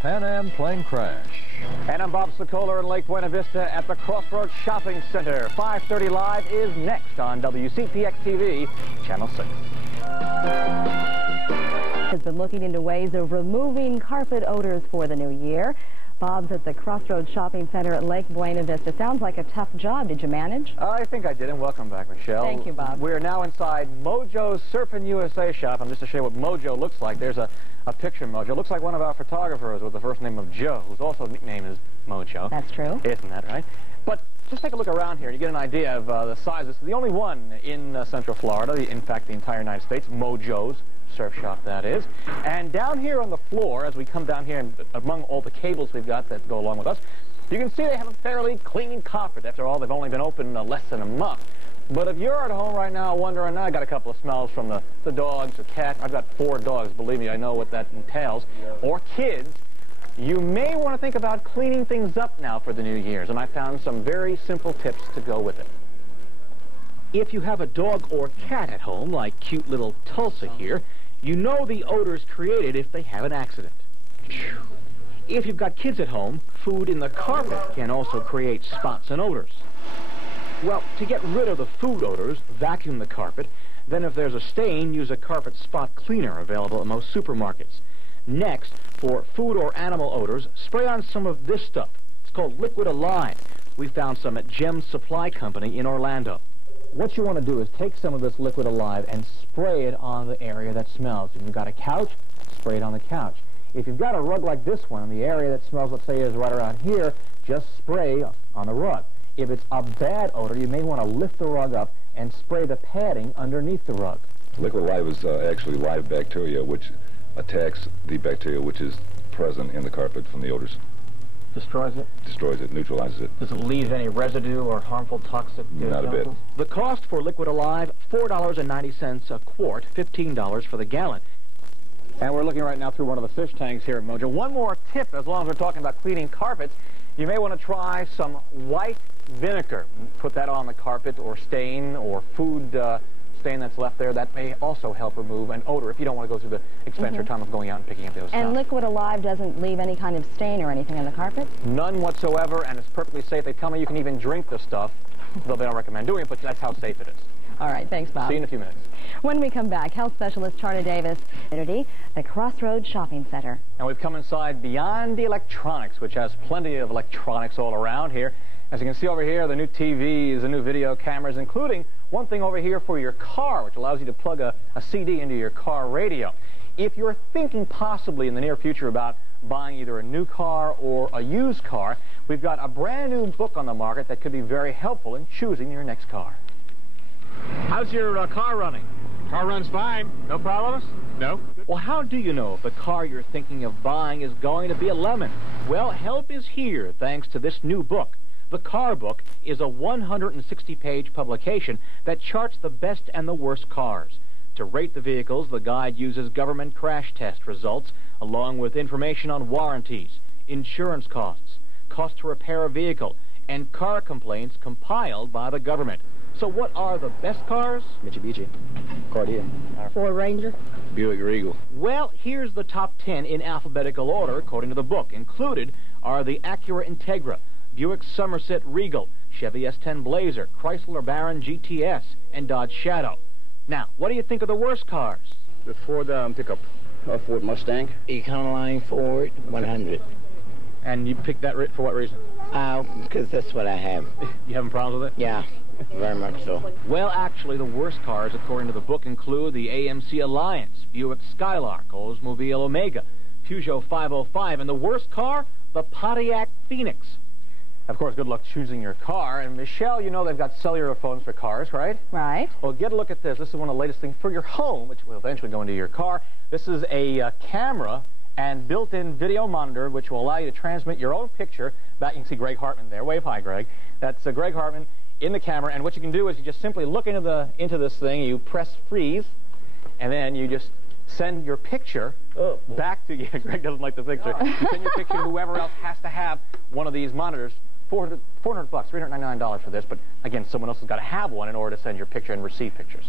Pan Am plane crash. And I'm Bob Sokoler in Lake Buana Vista at the Crossroads Shopping Center. 5:30 Live is next on WCPX-TV, Channel 6. Has been looking into ways of removing carpet odors for the new year. Bob's at the Crossroads Shopping Center at Lake Buana Vista. Sounds like a tough job. Did you manage? I think I did, and welcome back, Michelle. Thank you, Bob. We're now inside Mojo's Surfin' USA shop. I'm just to show you what Mojo looks like. There's a picture of Mojo. It looks like one of our photographers with the first name of Joe, whose also nickname is Mojo. That's true. Isn't that right? But just take a look around here and you get an idea of the size. It's the only one in Central Florida, in fact, the entire United States, Mojo's surf shop, that is. And down here on the floor, as we come down here, and among all the cables we've got that go along with us, you can see they have a fairly clean carpet. After all, they've only been open less than a month. But if you're at home right now wondering, I got a couple of smells from the dogs, the cat, I've got 4 dogs, believe me, I know what that entails, or kids, you may want to think about cleaning things up now for the New Year's, and I found some very simple tips to go with it. If you have a dog or cat at home, like cute little Tulsa here, you know the odors created if they have an accident. If you've got kids at home, food in the carpet can also create spots and odors. Well, to get rid of the food odors, vacuum the carpet. Then if there's a stain, use a carpet spot cleaner available at most supermarkets. Next, for food or animal odors, spray on some of this stuff. It's called Liquid Alive. We found some at Gem's Supply Company in Orlando. What you want to do is take some of this Liquid Alive and spray it on the area that smells. If you've got a couch, spray it on the couch. If you've got a rug like this one, and the area that smells, let's say, is right around here, just spray on the rug. If it's a bad odor, you may want to lift the rug up and spray the padding underneath the rug. Liquid Alive is actually live bacteria, which attacks the bacteria which is present in the carpet from the odors. Destroys it? Destroys it, neutralizes it. Does it leave any residue or harmful toxic Not a bit. The cost for Liquid Alive, $4.90 a quart, $15 for the gallon. And we're looking right now through one of the fish tanks here at Mojo. One more tip, as long as we're talking about cleaning carpets, you may want to try some white vinegar. Put that on the carpet or stain or food stain that's left there. That may also help remove an odor if you don't want to go through the expense or time of going out and picking up those stuff. And Liquid Alive doesn't leave any kind of stain or anything on the carpet? None whatsoever, and it's perfectly safe. They tell me you can even drink the stuff, though they don't recommend doing it, but that's how safe it is. All right, thanks, Bob. See you in a few minutes. When we come back, health specialist Charlie Davis, the Crossroads Shopping Center. And we've come inside Beyond the Electronics, which has plenty of electronics all around here. As you can see over here, the new TVs, the new video cameras, including one thing over here for your car, which allows you to plug a CD into your car radio. If you're thinking possibly in the near future about buying either a new car or a used car, we've got a brand new book on the market that could be very helpful in choosing your next car. How's your car running? Car runs fine. No problems? No. Well, how do you know if the car you're thinking of buying is going to be a lemon? Well, help is here thanks to this new book. The Car Book is a 160-page publication that charts the best and the worst cars. To rate the vehicles, the guide uses government crash test results, along with information on warranties, insurance costs, cost to repair a vehicle, and car complaints compiled by the government. So what are the best cars? Mitsubishi, Cordia, Ford Ranger, Buick Regal. Well, here's the top 10 in alphabetical order according to the book. Included are the Acura Integra, Buick Somerset Regal, Chevy S10 Blazer, Chrysler Baron GTS, and Dodge Shadow. Now, what do you think of the worst cars? The Ford pickup. Ford Mustang. Econoline Ford 100. And you picked that for what reason? Because that's what I have. You having problems with it? Yeah, very much so. Well, actually, the worst cars, according to the book, include the AMC Alliance, Buick Skylark, Oldsmobile Omega, Peugeot 505, and the worst car, the Pontiac Phoenix. Of course, good luck choosing your car. And Michelle, you know they've got cellular phones for cars, right? Right. Well, get a look at this. This is one of the latest things for your home, which will eventually go into your car. This is a camera and built-in video monitor, which will allow you to transmit your own picture. Back, you can see Greg Hartman there. Wave hi, Greg. That's Greg Hartman in the camera. And what you can do is you just simply look into this thing. You press freeze, and then you just send your picture back to you. Greg doesn't like the picture. You send your picture to whoever else has to have one of these monitors. $400, $399 for this, but again, someone else has got to have one in order to send your picture and receive pictures.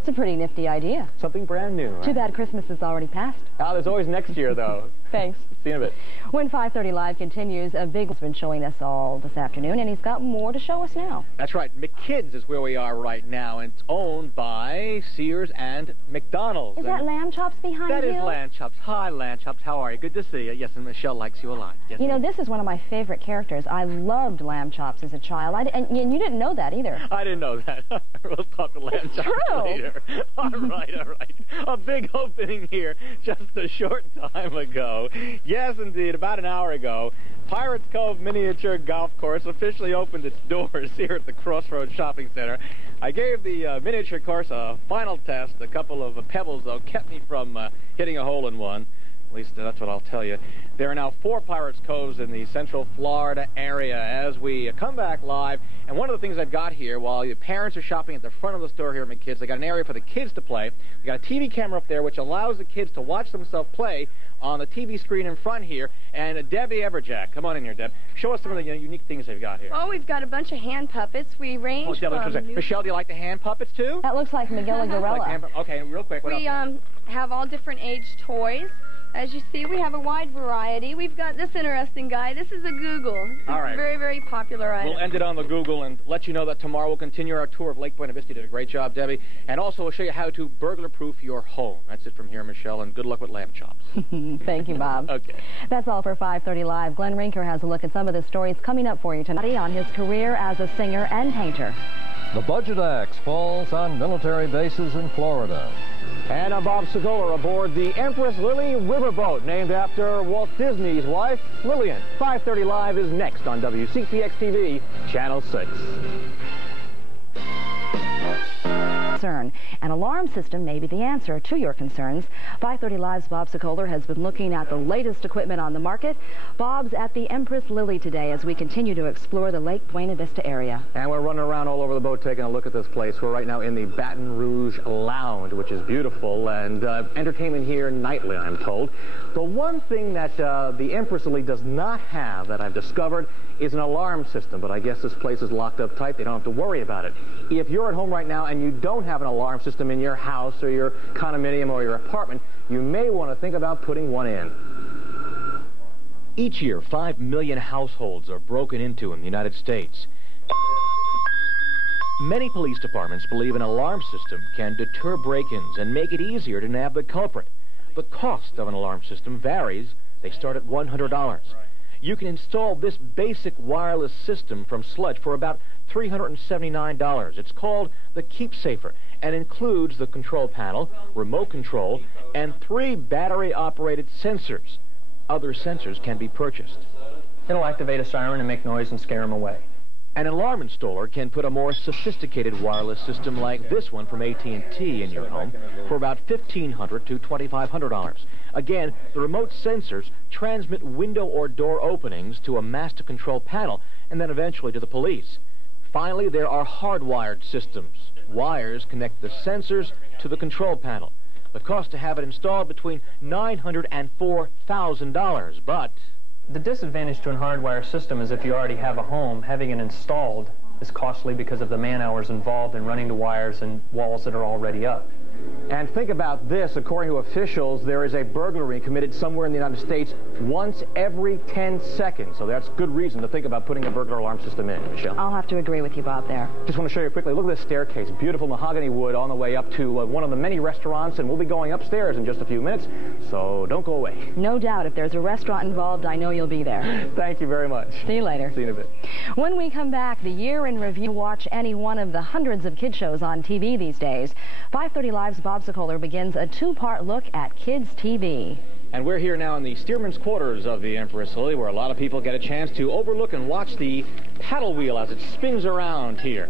It's a pretty nifty idea. Something brand new, right? Too bad Christmas is already past. There's always next year, though. Thanks. See you in a bit. When 5:30 Live continues, a big one's been showing us all this afternoon, and he's got more to show us now. That's right. McKidd's is where we are right now, and it's owned by Sears and McDonald's. Is that Lamb Chops behind you? That is Lamb Chops. Hi, Lamb Chops. How are you? Good to see you. Yes, and Michelle likes you a lot. Yes, you know, this is one of my favorite characters. I loved Lamb Chops as a child, and you didn't know that either. I didn't know that. We'll talk to Lamb Chops later. All right, all right. A big opening here just a short time ago. Yes, indeed, about an hour ago, Pirates Cove Miniature Golf Course officially opened its doors here at the Crossroads Shopping Center. I gave the miniature course a final test. A couple of pebbles, though, kept me from hitting a hole-in-one. At least that's what I'll tell you. There are now 4 Pirates Coves in the Central Florida area as we come back live. And one of the things I've got here, while your parents are shopping at the front of the store here at McKidd's, they got an area for the kids to play. We got a TV camera up there which allows the kids to watch themselves play on the TV screen in front here. And Debbie Everjack, come on in here, Deb. Show us some of the unique things they've got here. Oh, we've got a bunch of hand puppets. We range from... Michelle, do you like the hand puppets, too? That looks like Miguel Gorilla. Okay, real quick. We have all different age toys. As you see, we have a wide variety. We've got this interesting guy. This is a Google. All right. Very, very popular item. We'll end it on the Google and let you know that tomorrow we'll continue our tour of Lake Buena Vista. You did a great job, Debbie. And also we'll show you how to burglar-proof your home. That's it from here, Michelle, and good luck with Lamb Chops. Thank you, Bob. Okay. That's all for 5:30 Live. Glenn Rinker has a look at some of the stories coming up for you tonight on his career as a singer and painter. The budget axe falls on military bases in Florida. And I'm Bob Sokoler aboard the Empress Lily riverboat, named after Walt Disney's wife, Lillian. 5:30 Live is next on WCPX-TV, Channel 6. An alarm system may be the answer to your concerns. 5:30 Live's Bob Sokoler has been looking at the latest equipment on the market. Bob's at the Empress Lily today as we continue to explore the Lake Buena Vista area. And we're running around all over the boat taking a look at this place. We're right now in the Baton Rouge Lounge, which is beautiful, and entertainment here nightly, I'm told. The one thing that the Empress Lily does not have that I've discovered is an alarm system, but I guess this place is locked up tight. They don't have to worry about it. If you're at home right now and you don't have an alarm system in your house or your condominium or your apartment, you may want to think about putting one in. Each year, 5 million households are broken into in the United States. Many police departments believe an alarm system can deter break-ins and make it easier to nab the culprit. The cost of an alarm system varies. They start at $100. You can install this basic wireless system from Sludge for about $379. It's called the Keep Safer and includes the control panel, remote control, and 3 battery-operated sensors. Other sensors can be purchased. It'll activate a siren and make noise and scare them away. An alarm installer can put a more sophisticated wireless system like this one from AT&T in your home for about $1,500 to $2,500. Again, the remote sensors transmit window or door openings to a master control panel and then eventually to the police. Finally, there are hardwired systems. Wires connect the sensors to the control panel. The cost to have it installed between $900 and $4,000, but... The disadvantage to a hardwire system is if you already have a home, having it installed is costly because of the man-hours involved in running the wires and walls that are already up. And think about this. According to officials, there is a burglary committed somewhere in the United States once every 10 seconds. So that's good reason to think about putting a burglar alarm system in, Michelle. I'll have to agree with you, Bob, there. Just want to show you quickly. Look at this staircase. Beautiful mahogany wood on the way up to one of the many restaurants, and we'll be going upstairs in just a few minutes, so don't go away. No doubt. If there's a restaurant involved, I know you'll be there. Thank you very much. See you later. See you in a bit. When we come back, the year in review. Watch any one of the hundreds of kid shows on TV these days. 5:30 Live's Bob Sokoler begins a 2-part look at kids TV. And we're here now in the steerman's quarters of the Empress Lily, where a lot of people get a chance to overlook and watch the paddle wheel as it spins around here.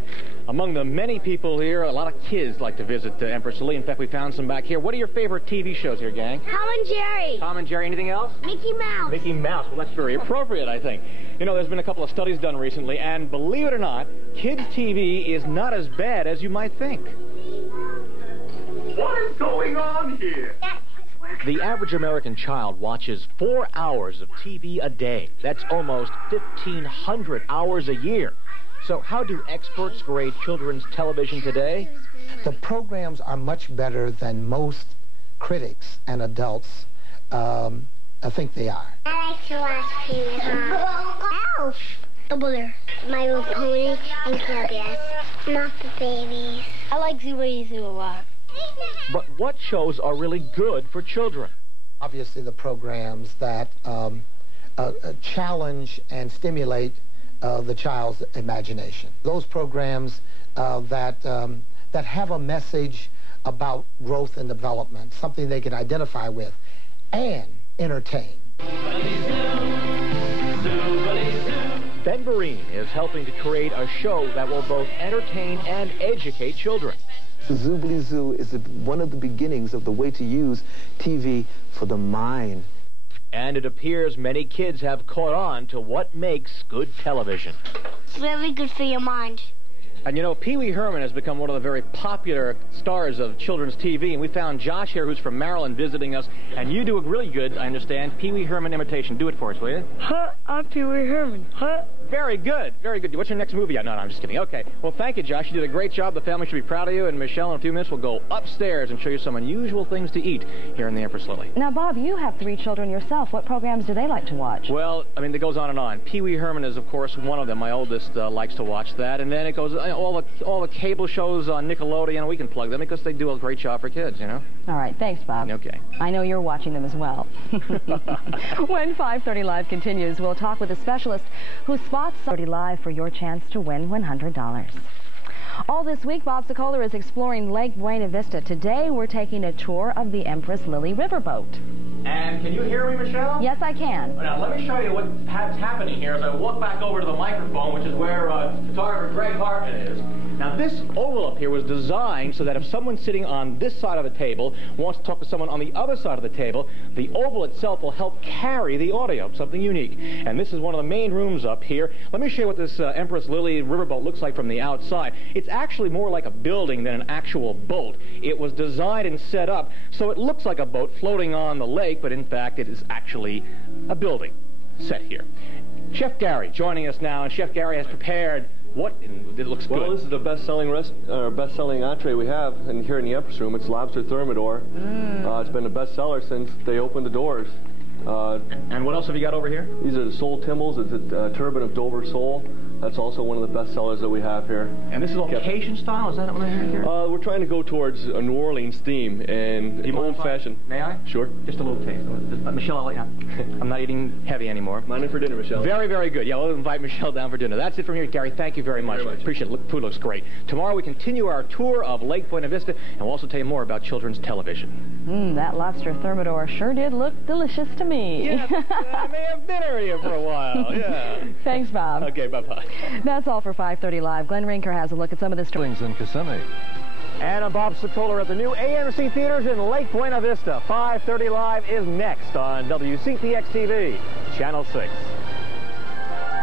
Among the many people here, a lot of kids like to visit the Empress Lily. In fact, we found some back here. What are your favorite TV shows here, gang? Tom and Jerry. Tom and Jerry. Anything else? Mickey Mouse. Mickey Mouse. Well, that's very appropriate, I think. You know, there's been a couple of studies done recently, and believe it or not, kids' TV is not as bad as you might think. What is going on here? The average American child watches 4 hours of TV a day. That's almost 1,500 hours a year. So how do experts grade children's television today? The programs are much better than most critics and adults think they are. I like to watch Pee-wee Elf, Sokoler, My Little Pony, and Curious. Not the babies. I like Zoobly Zoo a lot. But what shows are really good for children? Obviously, the programs that challenge and stimulate the child's imagination. Those programs that have a message about growth and development, something they can identify with, and entertain. Ben Vereen is helping to create a show that will both entertain and educate children. Zoobly Zoo is one of the beginnings of the way to use TV for the mind. And it appears many kids have caught on to what makes good television. It's really good for your mind. And you know, Pee Wee Herman has become one of the very popular stars of children's TV, and we found Josh here, who's from Maryland, visiting us, and you do a really good, I understand, Pee Wee Herman imitation. Do it for us, will you? Huh, I'm Pee Wee Herman. Huh? Very good, very good. What's your next movie? No, I'm just kidding. Okay. Well, thank you, Josh. You did a great job. The family should be proud of you, and Michelle, in a few minutes, will go upstairs and show you some unusual things to eat here in the Empress Lily. Now, Bob, you have 3 children yourself. What programs do they like to watch? Well, I mean, it goes on and on. Pee Wee Herman is, of course, one of them. My oldest likes to watch that, and then it goes all the cable shows on Nickelodeon. We can plug them because they do a great job for kids, you know. All right, thanks, Bob. Okay. I know you're watching them as well. When 5:30 Live continues, we'll talk with a specialist who spots 30 Live for your chance to win $100. All this week, Bob Sokoler is exploring Lake Buana Vista. Today, we're taking a tour of the Empress Lily riverboat. And can you hear me, Michelle? Yes, I can. Now, let me show you what's happening here as I walk back over to the microphone, which is where photographer Greg Hartman is. Now, this oval up here was designed so that if someone sitting on this side of the table wants to talk to someone on the other side of the table, the oval itself will help carry the audio, something unique. And this is one of the main rooms up here. Let me show you what this Empress Lily riverboat looks like from the outside. It's actually more like a building than an actual boat. It was designed and set up so it looks like a boat floating on the lake, but in fact it is actually a building set here. Chef Gary joining us now, and Chef Gary has prepared what? It looks good. Well, this is the best-selling entree we have here in the Empress Room. It's lobster thermidor. It's been a bestseller since they opened the doors. And what else have you got over here? These are the sole timbals. It's a turbot of Dover sole. That's also one of the best sellers that we have here. And this is Caucasian style? Is that what I heard here? We're trying to go towards a New Orleans theme and old-fashioned. May I? Sure. Just a little taste. Michelle, I'll let you. I'm not eating heavy anymore. Mine in for dinner, Michelle. Very, very good. Yeah, we'll invite Michelle down for dinner. That's it from here. Gary, thank you very much. Appreciate it. Food looks great. Tomorrow we continue our tour of Lake Buana Vista, and we'll also tell you more about children's television. That lobster thermidor sure did look delicious to me. Yeah, I may have been here for a while. Yeah. Thanks, Bob. Okay, bye-bye. That's all for 5:30 Live. Glenn Rinker has a look at some of the stories in Kissimmee. And I'm Bob Sokoler at the new AMC Theaters in Lake Buana Vista. 5:30 Live is next on WCPX-TV, Channel 6.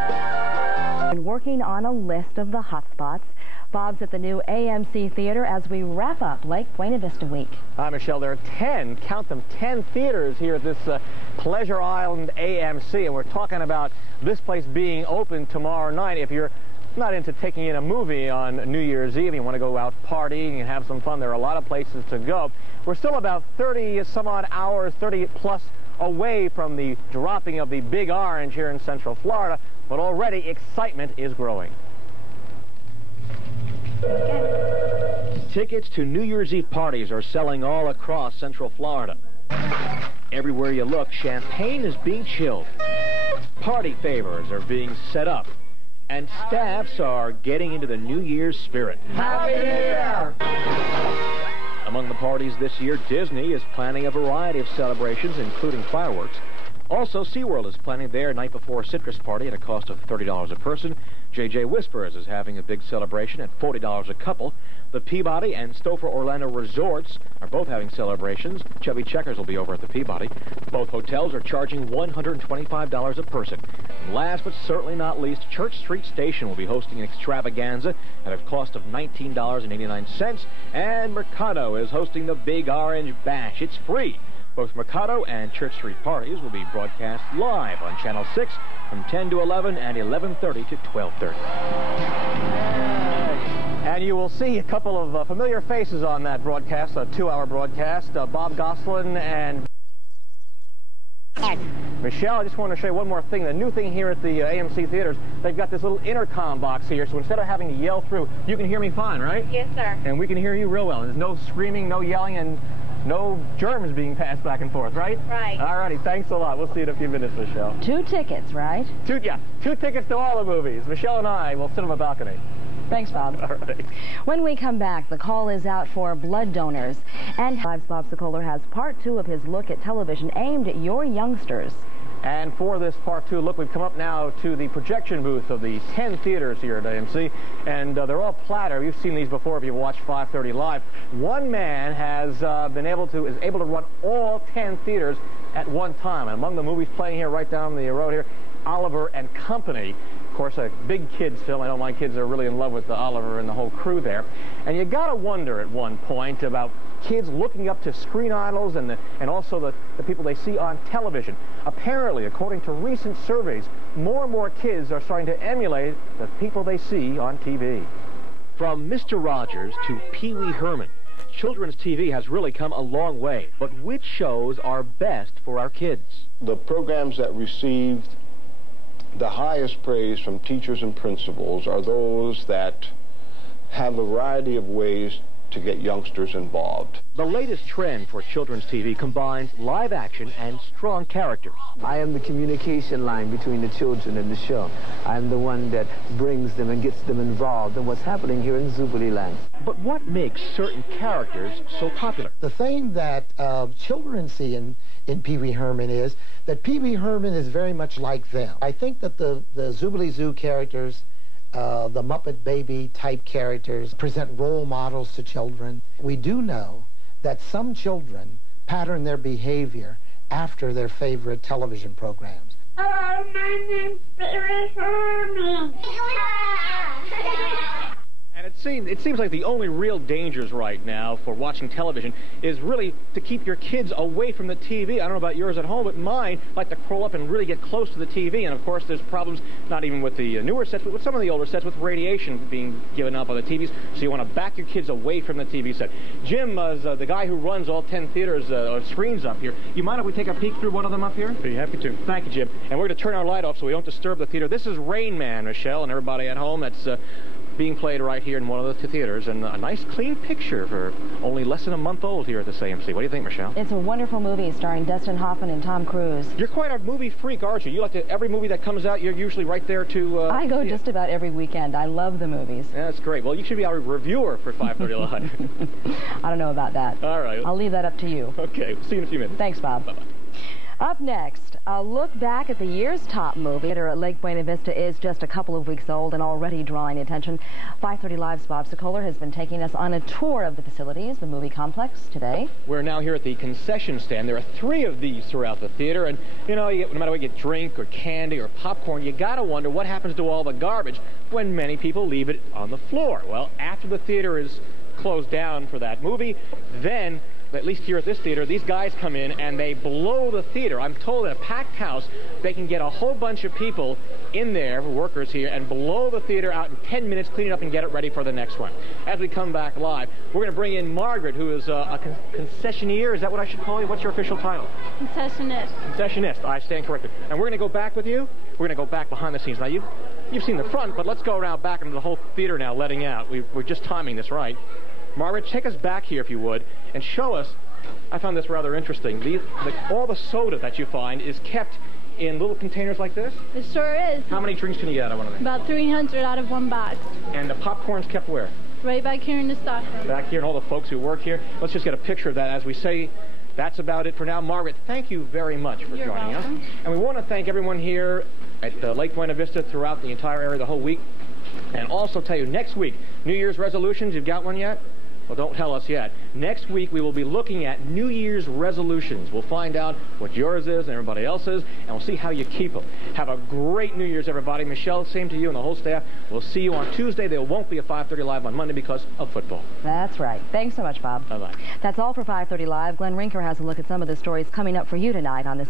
And working on a list of the hotspots. Bob's at the new AMC Theater as we wrap up Lake Buana Vista Week. Hi, Michelle. There are 10, count them, 10 theaters here at this Pleasure Island AMC, and we're talking about this place being open tomorrow night. If you're not into taking in a movie on New Year's Eve, you want to go out partying and have some fun, there are a lot of places to go. We're still about 30 some odd hours, 30 plus away from the dropping of the Big Orange here in Central Florida, but already excitement is growing. Tickets to New Year's Eve parties are selling all across Central Florida. Everywhere you look, champagne is being chilled. Party favors are being set up. And staffs are getting into the New Year's spirit. Happy New Year! Among the parties this year, Disney is planning a variety of celebrations, including fireworks. Also, SeaWorld is planning their night before citrus party at a cost of $30 a person. J.J. Whispers is having a big celebration at $40 a couple. The Peabody and Stouffer Orlando Resorts are both having celebrations. Chubby Checkers will be over at the Peabody. Both hotels are charging $125 a person. And last but certainly not least, Church Street Station will be hosting an extravaganza at a cost of $19.89. And Mercado is hosting the Big Orange Bash. It's free. Both Mercado and Church Street parties will be broadcast live on Channel 6 from 10 to 11 and 11:30 to 12:30. And you will see a couple of familiar faces on that broadcast, a 2-hour broadcast. Bob Goslin and Michelle, I just want to show you one more thing. The new thing here at the AMC theaters, they've got this little intercom box here, so instead of having to yell through, you can hear me fine, right? Yes, sir. And we can hear you real well. There's no screaming, no yelling, and no germs being passed back and forth, right? Right. All righty, thanks a lot. We'll see you in a few minutes, Michelle. 2 tickets, right? Two tickets to all the movies. Michelle and I will sit on the balcony. Thanks, Bob. All right. When we come back, the call is out for blood donors. And Live's Bob Sokoler has part 2 of his look at television aimed at your youngsters. And for this part 2 look, we've come up now to the projection booth of the 10 theaters here at AMC. And they're all platter. You've seen these before if you've watched 5:30 Live. One man has is able to run all 10 theaters at one time. And among the movies playing here right down the road here, Oliver and Company. Of course, a big kids film. I know my kids are really in love with Oliver and the whole crew there. And you got to wonder at one point about kids looking up to screen idols and also the people they see on television. Apparently, according to recent surveys, more and more kids are starting to emulate the people they see on TV. From Mr. Rogers to Pee Wee Herman, children's TV has really come a long way. But which shows are best for our kids? The programs that received the highest praise from teachers and principals are those that have a variety of ways to get youngsters involved. The latest trend for children's TV combines live action and strong characters. I am the communication line between the children and the show. I'm the one that brings them and gets them involved in what's happening here in Zubilee. But what makes certain characters so popular? The thing that children see in Pee Wee Herman is that Pee Wee Herman is very much like them. I think that the Zubilee Zoo characters, the Muppet Baby type characters, present role models to children. We do know that some children pattern their behavior after their favorite television programs. Hello, my name's Pee Wee Herman. And it seems like the only real dangers right now for watching television is really to keep your kids away from the TV. I don't know about yours at home, but mine like to crawl up and really get close to the TV. And of course, there's problems not even with the newer sets, but with some of the older sets with radiation being given up on the TVs. So you want to back your kids away from the TV set. Jim is the guy who runs all 10 theaters or screens up here. You mind if we take a peek through one of them up here? Be happy to. Thank you, Jim. And we're going to turn our light off so we don't disturb the theater. This is Rain Man, Michelle, and everybody at home. That's being played right here in one of the theaters, and a nice clean picture for only less than a month old here at this AMC. What do you think, Michelle? It's a wonderful movie starring Dustin Hoffman and Tom Cruise. You're quite a movie freak, aren't you? You like every movie that comes out, you're usually right there to... I go just about every weekend. I love the movies. Yeah, that's great. Well, you should be our reviewer for 5:30 Live. I don't know about that. All right. I'll leave that up to you. Okay, see you in a few minutes. Thanks, Bob. Bye-bye. Up next, a look back at the year's top movie. Theater at Lake Buena Vista is just a couple of weeks old and already drawing attention. 5:30 Live's Bob Sokoler has been taking us on a tour of the facilities, the movie complex, today. We're now here at the concession stand. There are 3 of these throughout the theater, and you know, no matter what you get, drink or candy or popcorn, you gotta wonder what happens to all the garbage when many people leave it on the floor. Well, after the theater is closed down for that movie, then at least here at this theater, these guys come in and they blow the theater. I'm told in a packed house, they can get a whole bunch of people in there, workers here, and blow the theater out in 10 minutes, clean it up, and get it ready for the next one. As we come back live, we're going to bring in Margaret, who is a concessionaire. Is that what I should call you? What's your official title? Concessionist. Concessionist. I stand corrected. And we're going to go back with you. We're going to go back behind the scenes. Now, you've seen the front, but let's go around back into the whole theater now, letting out. We're just timing this right. Margaret, take us back here, if you would, and show us. I found this rather interesting. All the soda that you find is kept in little containers like this? It sure is. How many drinks can you get out of one of them? About 300 out of one box. And the popcorn's kept where? Right back here in the stock room. Back here, and all the folks who work here. Let's just get a picture of that as we say. That's about it for now. Margaret, thank you very much for joining us. And we want to thank everyone here at Lake Buena Vista throughout the entire area the whole week. And also tell you, next week, New Year's resolutions, you've got one yet? Well, don't tell us yet. Next week, we will be looking at New Year's resolutions. We'll find out what yours is and everybody else's, and we'll see how you keep them. Have a great New Year's, everybody. Michelle, same to you and the whole staff. We'll see you on Tuesday. There won't be a 5:30 Live on Monday because of football. That's right. Thanks so much, Bob. Bye-bye. That's all for 5:30 Live. Glenn Rinker has a look at some of the stories coming up for you tonight on this.